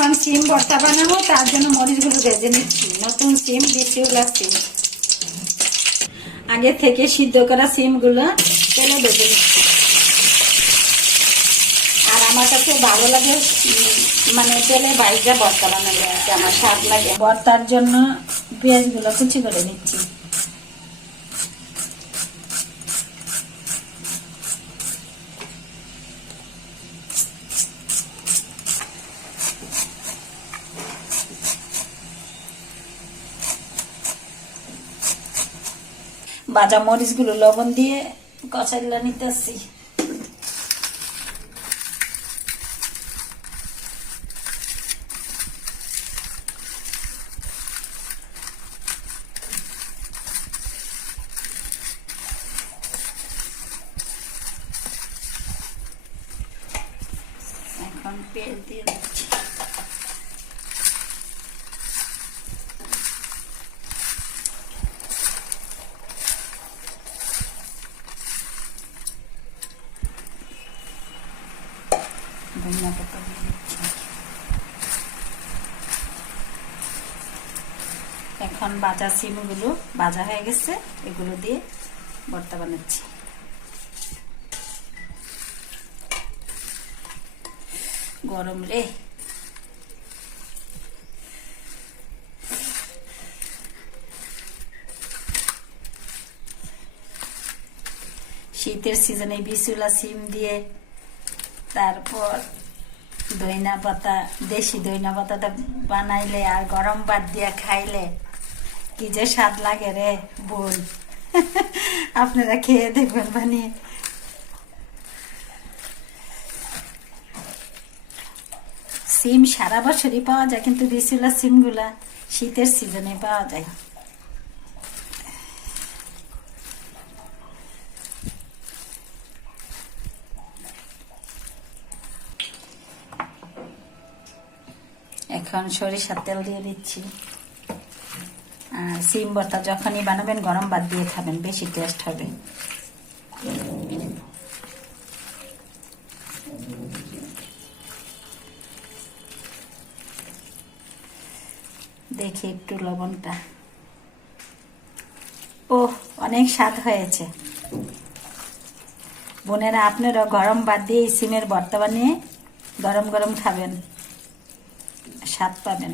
এখন সিম ভর্তা বানাবো, তার জন্য মরিচগুলো ভেজে নিচ্ছি। নতুন সিম, বিসিওলা সিম। আগে থেকে সিদ্ধ করা সিমগুলো তেলে ভেজে নিচ্ছি। আর আমার কাছে ভালো লাগে মানে তেলে ভাজা ভর্তা বানালে, আমার স্বাদ লাগে। ভর্তার জন্য পেঁয়াজগুলো কুচি করে নিচ্ছি। ভাজা মরিচগুলো লবণ দিয়ে কষাইলা নিতেছি। এখন পেঁয়াজ দিয়ে দিচ্ছি। ধনিয়া পাতা দিয়ে দিচ্ছি। এখন ভাজা সিমগুলো ভাজা হয়ে গেছে, এগুলো দিয়ে ভর্তা বানাচ্ছি। গরম রে, শীতের সিজনে বিসুলা সিম দিয়ে, তারপর দইনা পাতা, দেশি দইনা পাতাটা বানাইলে আর গরম ভাত দিয়ে খাইলে কি যে স্বাদ লাগে রে বোন। আপনারা খেয়ে দেখবেন বানিয়ে। সিম সারা বছরই পাওয়া যায়, কিন্তু বিসুলা সিমগুলা শীতের সিজনে পাওয়া যায়। এখন সরিষার তেল দিয়ে দিচ্ছি। আর সিম ভর্তা যখনই বানাবেন গরম ভাত দিয়ে খাবেন, বেশি টেস্ট হবে। দেখি একটু লবণটা। ও, অনেক স্বাদ হয়েছে। বোনেরা, আপনারা গরম ভাত দিয়ে সিমের ভর্তা বানিয়ে গরম গরম খাবেন, স্বাদ পাবেন।